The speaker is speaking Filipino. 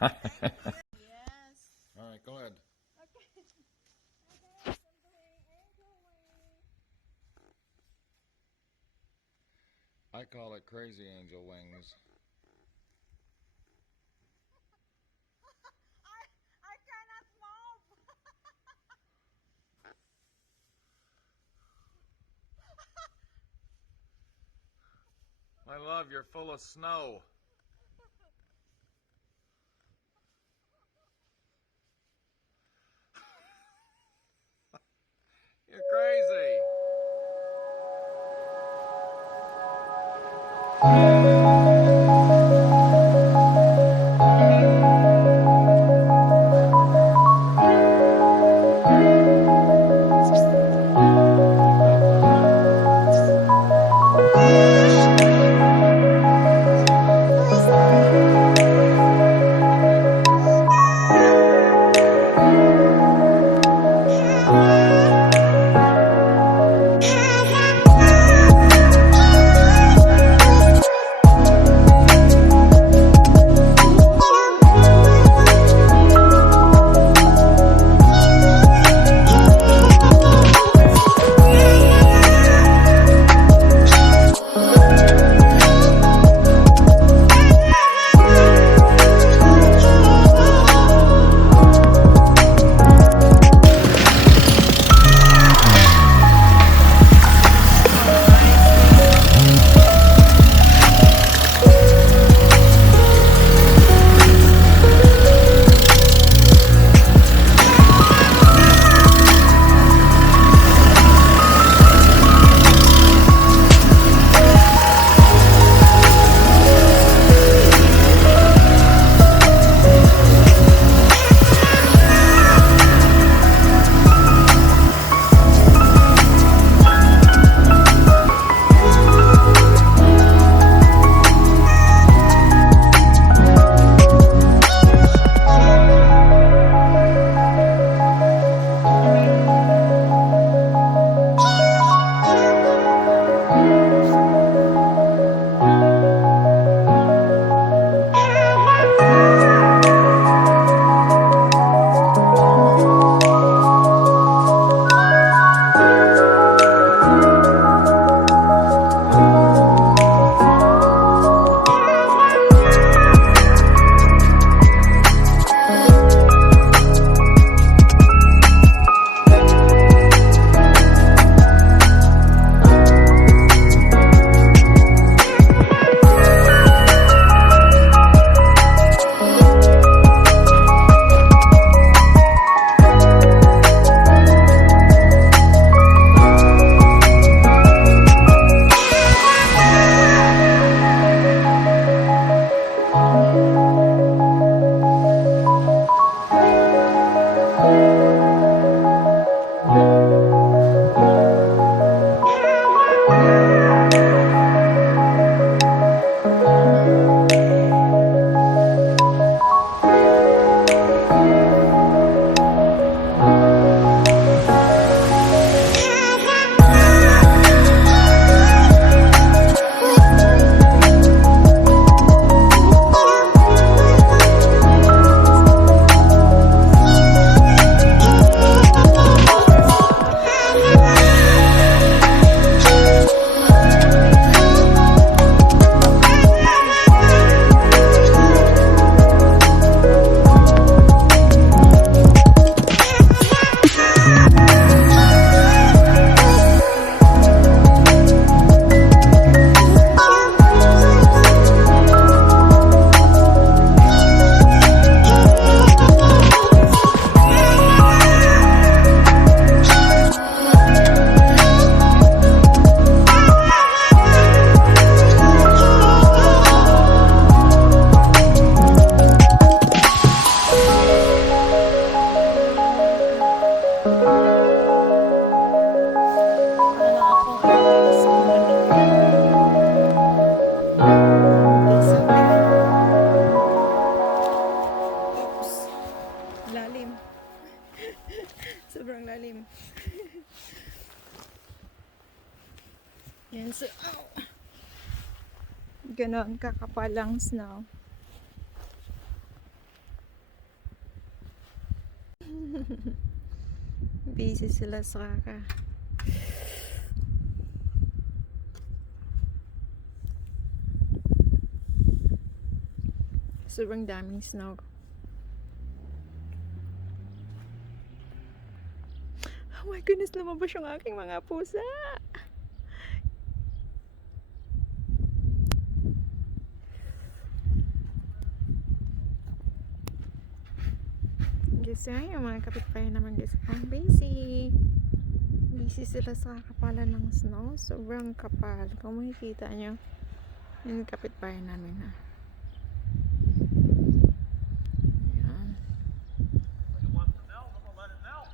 Yes. All right, go ahead. Okay. Okay, I'm doing angel wing. I call it crazy angel wings. I cannot move. My love, you're full of snow. You're crazy. Para lang akong ano guys, gumanon. Guys, oops. Lalim. Sobrang lalim. Yan, so, ow. Ganon, kakapalang snow. Busy sila sa kaka. Sobrang daming snow. Oh my goodness, lumabas yung aking mga pusa. Guys, yung mga kapitbahay naman guys, ang busy. Busy sila sa kakapalan ng snow. Sobrang kapal. Kung makikita nyo, yung kapitbahay namin ha. Ayan. It wants to melt. I'm gonna let it melt.